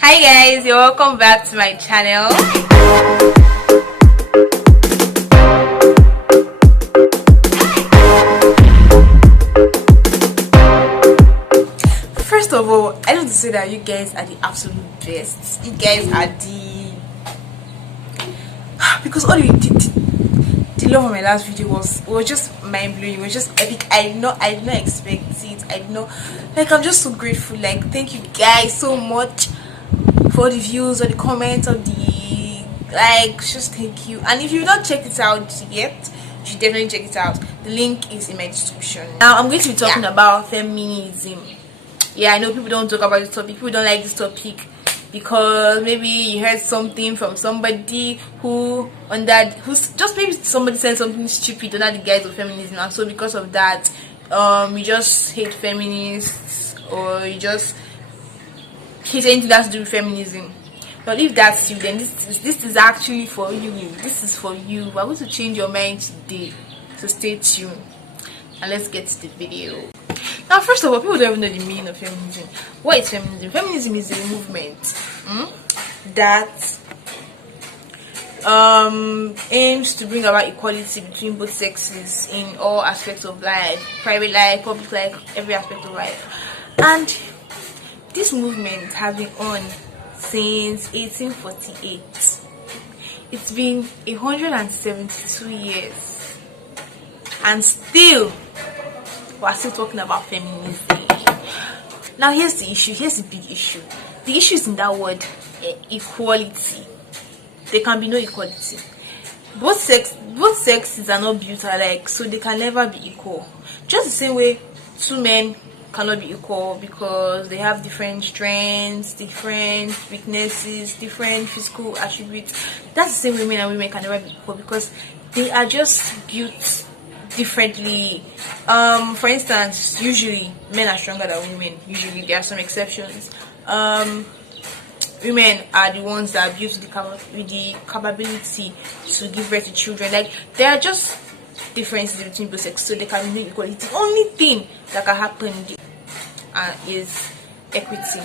Hi guys, you're welcome back to my channel. First of all, I want to say that you guys are the absolute best. You guys are because all you did, the love of my last video was just mind blowing. It was just epic. I did not expect it. I did not, like, I'm just so grateful. Like, thank you guys so much for the views or the comments or the likes. Just thank you. And if you've not checked it out yet, you should definitely check it out. The link is in my description. Now I'm going to be talking about feminism. Yeah, I know people don't talk about this topic. People don't like this topic because maybe you heard something from somebody who's just, maybe somebody said something stupid under the guise of feminism, and so because of that, you just hate feminists, or you just hate anything that's to do with feminism. But if that's you, then this is actually for you. This is for you. We're going to change your mind today, so stay tuned and let's get to the video. Now, first of all, people don't even know the meaning of feminism. What is feminism? Feminism is a movement that aims to bring about equality between both sexes in all aspects of life, private life, public life, every aspect of life. And this movement has been on since 1848. It's been 172 years, and still we're still talking about feminism. Now here's the issue. Here's the big issue. The issue is in that word, equality. There can be no equality. Both sexes are not built alike, so they can never be equal. Just the same way two men cannot be equal because they have different strengths, different weaknesses, different physical attributes. That's the same way men and women can never be equal because they are just built differently. For instance, usually men are stronger than women. Usually there are some exceptions. Women are the ones that are built with the capability to give birth to children. Like, there are just differences between both sexes, so they can be equality. The only thing that can happen is equity.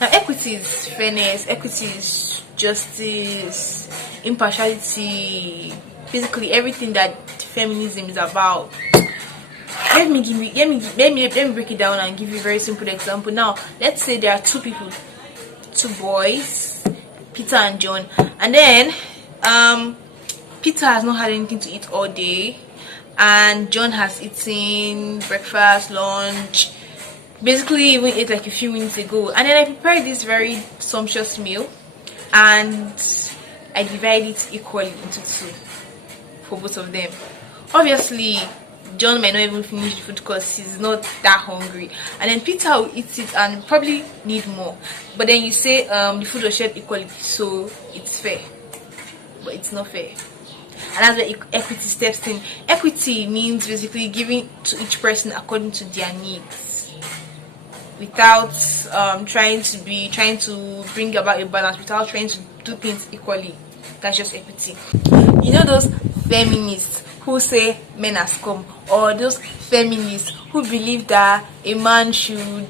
Now, equity is fairness, equity is justice, impartiality, basically everything that feminism is about. Let me break it down and give you a very simple example. Now, let's say there are two people, two boys, Peter and John, and then Peter has not had anything to eat all day, and John has eaten breakfast, lunch, basically even ate like a few minutes ago. And then I prepared this very sumptuous meal and I divide it equally into two for both of them. Obviously John might not even finish the food because he's not that hungry, and then Peter will eat it and probably need more. But then you say the food was shared equally, so it's fair, but it's not fair. And that's where equity steps in. Equity means basically giving to each person according to their needs, without trying to bring about a balance, without trying to do things equally. That's just equity. You know those feminists who say men are scum, or those feminists who believe that a man should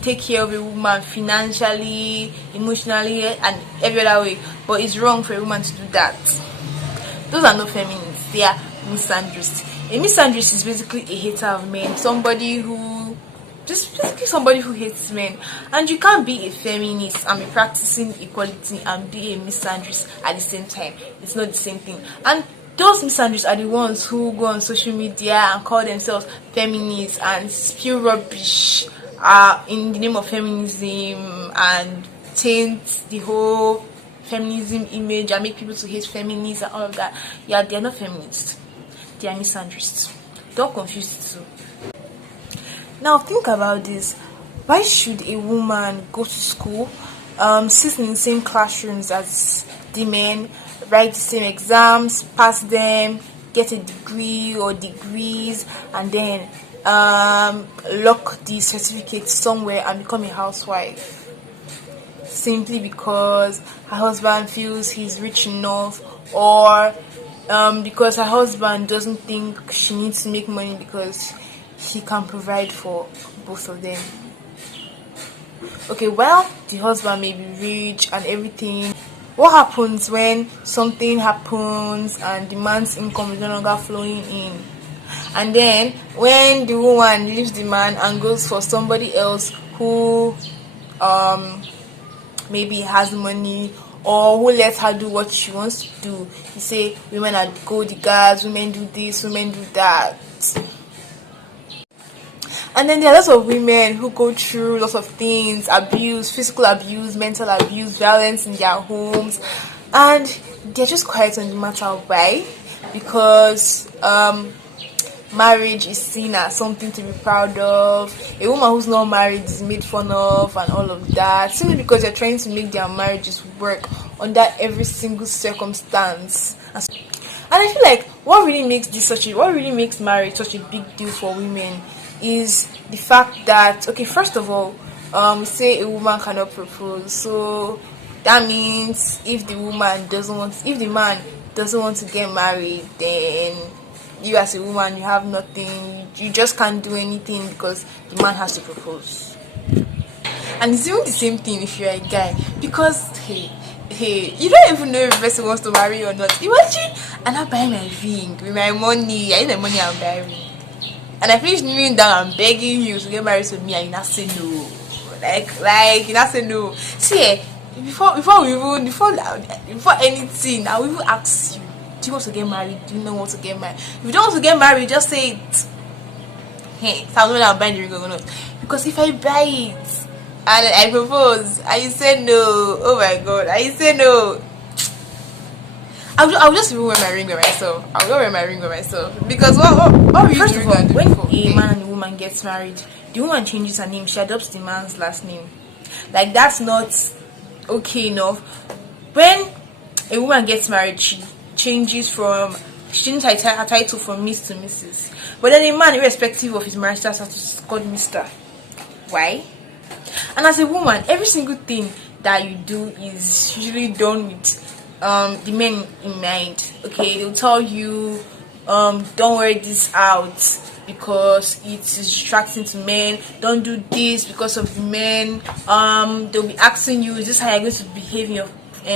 take care of a woman financially, emotionally, and every other way, but it's wrong for a woman to do that. Those are not feminists. They are misandrists. A misandrist is basically a hater of men, somebody who hates men. And you can't be a feminist and be practicing equality and be a misandrist at the same time. It's not the same thing. And those misandrists are the ones who go on social media and call themselves feminists and spew rubbish in the name of feminism and taint the whole feminism image and make people to hate feminists and all of that. Yeah, they're not feminists. They are misandrists. Don't confuse the two. Now think about this. Why should a woman go to school, sit in the same classrooms as the men, write the same exams, pass them, get a degree or degrees, and then lock the certificate somewhere and become a housewife simply because her husband feels he's rich enough, or because her husband doesn't think she needs to make money because he can provide for both of them? okay, well, the husband may be rich and everything, what happens when something happens and the man's income is no longer flowing in? And then when the woman leaves the man and goes for somebody else who maybe has money, or who lets her do what she wants to do, you say women are gold diggers, women do this, women do that. And then there are lots of women who go through lots of things: abuse, physical abuse, mental abuse, violence in their homes, and they're just quiet on the matter. Why? Because marriage is seen as something to be proud of. A woman who's not married is made fun of and all of that, simply because they're trying to make their marriages work under every single circumstance. And I feel like what really makes marriage such a big deal for women is the fact that, okay, first of all, we say a woman cannot propose, so that means if the man doesn't want to get married, then you as a woman, you have nothing, you just can't do anything because the man has to propose. And it's even the same thing if you're a guy, because hey, you don't even know if the person wants to marry you or not. Imagine, I'm not buying my ring with my money, I need the money I'm buying, and I finish kneeling down and begging you to get married to me, and you not say no. Like you not say no. See, before anything, I will even ask you, do you want to get married? Do you not want to get married? If you don't want to get married, just say it. Hey, so I know that I'm buying the ring or not. Because if I buy it and I propose and you say no, oh my god, and you say no, I'll just even wear my ring by myself. I'll go wear my ring by myself. Because what First of all, when a man and a woman gets married, the woman changes her name, she adopts the man's last name. Like, that's not okay enough. When a woman gets married, she changes her title from Miss to Mrs. But then a man, irrespective of his marriage status, has to called Mr. Why? And as a woman, every single thing that you do is usually done with the men in mind. Okay, they'll tell you, don't wear this out because it is distracting to men. Don't do this because of the men. They'll be asking you, is this how you're going to behave in your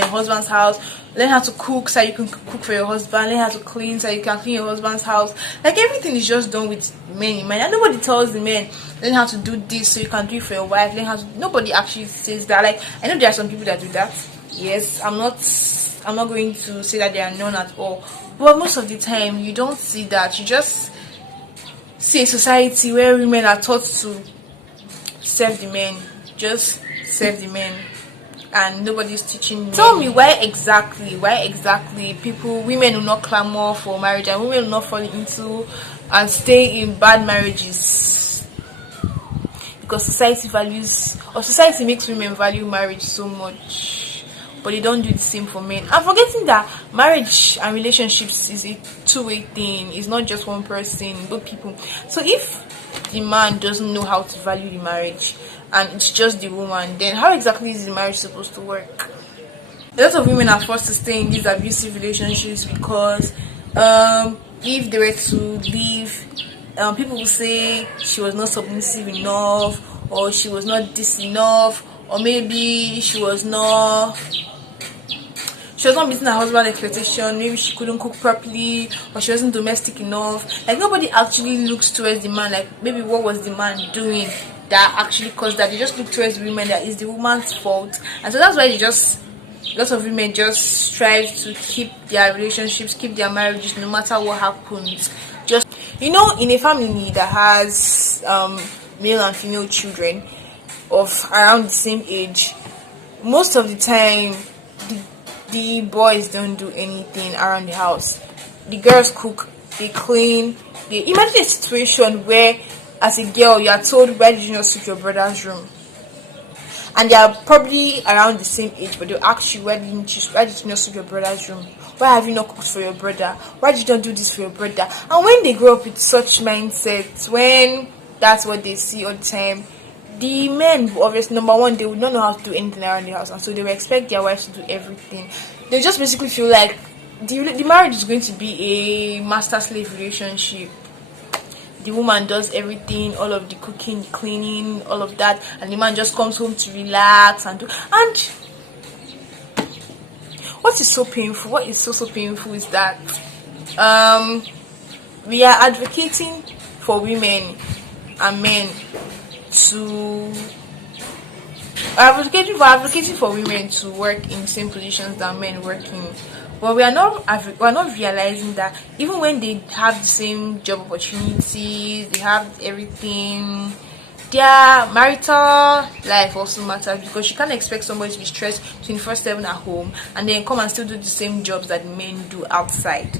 husband's house? Learn how to cook so you can cook for your husband. Learn how to clean so you can clean your husband's house. Like, everything is just done with men in mind, and nobody tells the men, learn how to do this so you can do it for your wife. Nobody actually says that. Like, I know there are some people that do that. Yes, I'm not going to say that there are none at all, but most of the time you don't see that. You just see a society where women are taught to serve the men, just serve the men, and nobody's teaching men. Tell me why exactly women will not clamor for marriage and women will not fall into and stay in bad marriages? Because society makes women value marriage so much, but they don't do the same for men. I'm forgetting that marriage and relationships is a two-way thing. It's not just one person, both people. So if the man doesn't know how to value the marriage and it's just the woman, then how exactly is the marriage supposed to work? A lot of women are forced to stay in these abusive relationships because if they were to leave, people will say she was not submissive enough, or she was not this enough, or maybe she was not meeting her husband's expectation. Maybe she couldn't cook properly, or she wasn't domestic enough. Like, nobody actually looks towards the man, like maybe what was the man doing that actually caused that. They just look towards the women, that is the woman's fault. And so that's why lots of women just strive to keep their relationships, keep their marriages, no matter what happens. Just, in a family that has male and female children of around the same age, most of the time the boys don't do anything around the house. The girls cook, they clean. Imagine a situation where, as a girl, you are told, why did you not sweep your brother's room? And they are probably around the same age, but they'll ask you, why did you not sweep your brother's room? Why have you not cooked for your brother? Why did you not do this for your brother? And when they grow up with such mindsets, when that's what they see all the time, the men, obviously, number one, they would not know how to do anything around the house, and so they will expect their wives to do everything. They just basically feel like the marriage is going to be a master-slave relationship. the woman does everything, all of the cooking, cleaning, all of that, and the man just comes home to relax and do. And what is so painful, what is so painful is that we are advocating for women and men to advocating for women to work in the same positions that men work in, but we're not realizing that even when they have the same job opportunities, they have everything, their marital life also matters, because you can't expect somebody to be stressed 24/7 at home and then come and still do the same jobs that men do outside.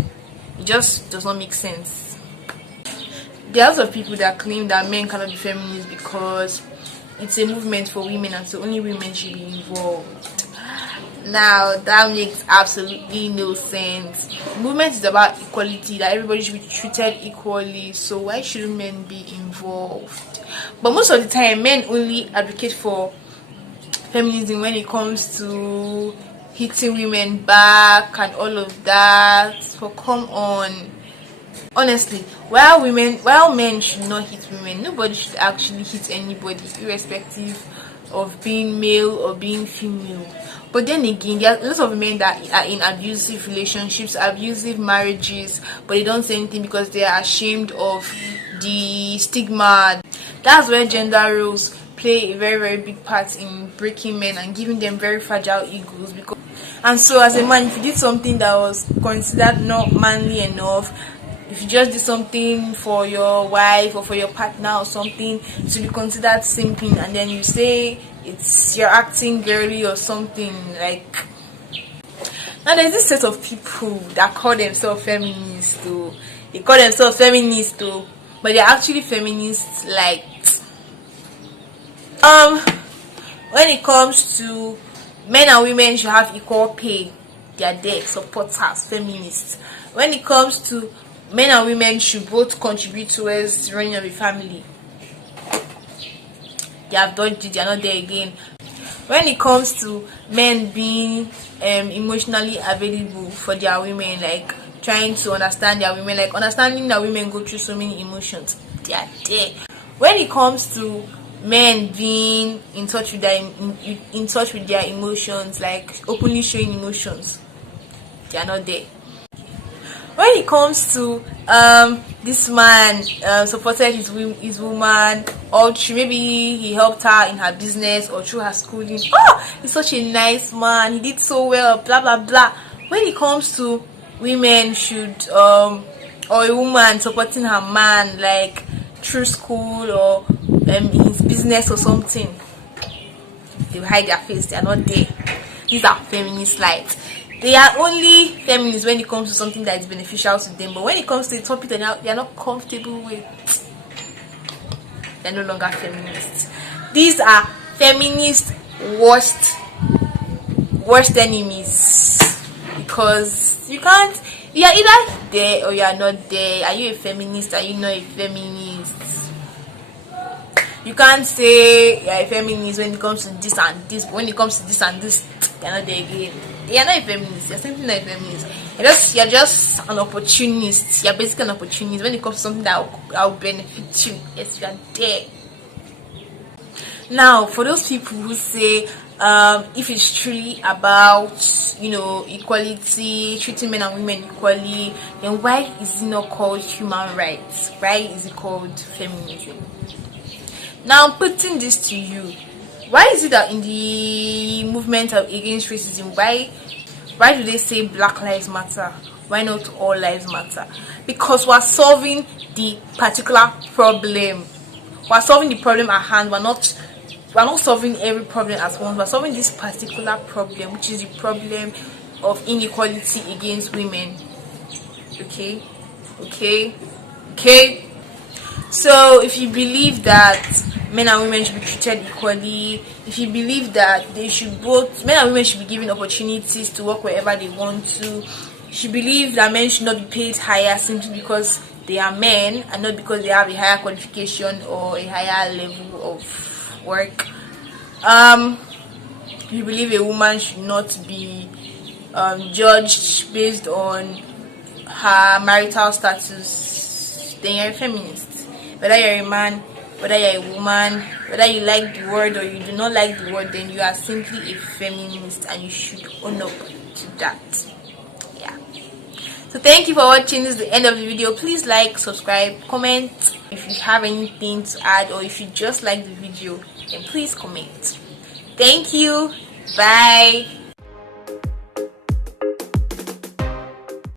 It just does not make sense. There are lots of people that claim that men cannot be feminists because it's a movement for women and so only women should be involved. Now that makes absolutely no sense. Movement is about equality, that everybody should be treated equally, so why shouldn't men be involved? But most of the time men only advocate for feminism when it comes to hitting women back and all of that. So come on. Honestly, while men should not hit women, nobody should actually hit anybody, irrespective of being male or being female. But then again, there are lots of men that are in abusive relationships, abusive marriages, but they don't say anything because they are ashamed of the stigma. That's where gender roles play a very, very big part in breaking men and giving them very fragile egos. And so as a man, if you did something that was considered not manly enough, if you just did something for your wife or for your partner or something, to be considered simping, and then you say you're acting girly or something like. Now there's this set of people that call themselves feminists too. They call themselves feminists too, but they're actually feminists like when it comes to men and women should have equal pay, they are there, supporters, feminists. When it comes to men and women should both contribute towards running of a family, they have dodged it, they are not there again. When it comes to men being emotionally available for their women, like trying to understand their women, like understanding that women go through so many emotions, they are there. When it comes to men being in touch with their emotions, like openly showing emotions, they are not there. When it comes to this man supported his woman, or maybe he helped her in her business or through her schooling, he's such a nice man, he did so well, blah blah blah. When it comes to women should or a woman supporting her man, like through school or in his business or something, they hide their face, they are not there. These are feminist lights. They are only feminists when it comes to something that is beneficial to them, but when it comes to a topic that they are not comfortable with, they're no longer feminists. These are feminists' worst enemies, because you are either there or you are not there. Are you a feminist? Are you not a feminist? You can't say you're a feminist when it comes to this and this, but when it comes to this and this, you're not there again. You're not a feminist. You're simply not a feminist. You're just an opportunist. You're basically an opportunist when it comes to something that will benefit you. Yes, you are there. Now, for those people who say if it's truly about equality, treating men and women equally, then why is it not called human rights? Why is it called feminism? Now, I'm putting this to you. Why is it that in the movement against racism, why do they say Black Lives Matter? Why not all lives matter? Because we're solving the particular problem. We're solving the problem at hand. We're not solving every problem at once. We're solving this particular problem, which is the problem of inequality against women. Okay. So if you believe that men and women should be treated equally, if you believe that men and women should be given opportunities to work wherever they want to, if you believe that men should not be paid higher simply because they are men and not because they have a higher qualification or a higher level of work, if you believe a woman should not be judged based on her marital status, then you're a feminist. Whether you're a man, whether you're a woman, whether you like the word or you do not like the word, then you are simply a feminist and you should own up to that. Yeah. So thank you for watching. This is the end of the video. Please like, subscribe, comment if you have anything to add, or if you just like the video, then please comment. Thank you. Bye.